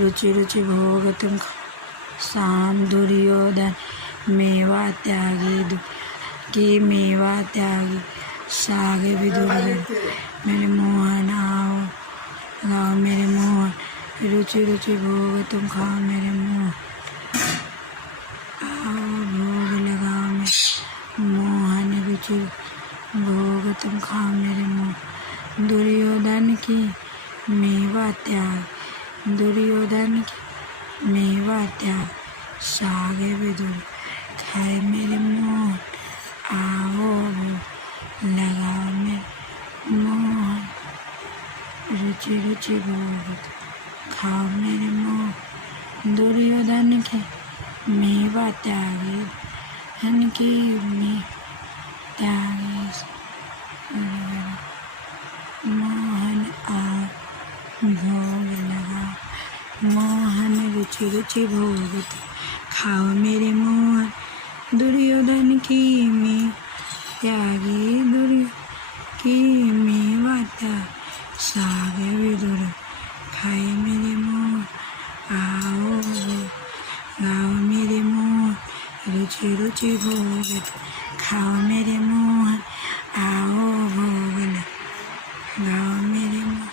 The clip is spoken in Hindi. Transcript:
रुचि रुचि भोग तुम शाम दुर्योधन मेवा त्यागी की मेवा त्यागी सागे विदुर मेरे मोहन आओ गाओ मेरे मोहन रुचि रुचि भोग तुम खाओ मेरे मोहन आओ भोग लगाओ मेरे मोहन रुचि भोग तुम खाओ मेरे मोहन दुर्योधन की मेवा त्याग दुर्योधन की मेवा त्याग सागे विदुर खाए मेरे मोहन आओ लगाओ मेरे मोहन रुचि रुचि भोग खाओ मेरे मोहन दुर्योधन के मेवा त्यागी धन की में त्यागी मोहन आ भोग लगा मोहन रुचि रुचि भोग खाओ मेरे मोहन दुर्योधन की में त्यागी दुर्य की मेवा त्याग सागे विदुर खाए मेरे मोहन आओ गाओ मेरे मोहन रुचि रुचि भोग खाओ मेरे मोहन आओ भोग गाओ मेरे मोहन।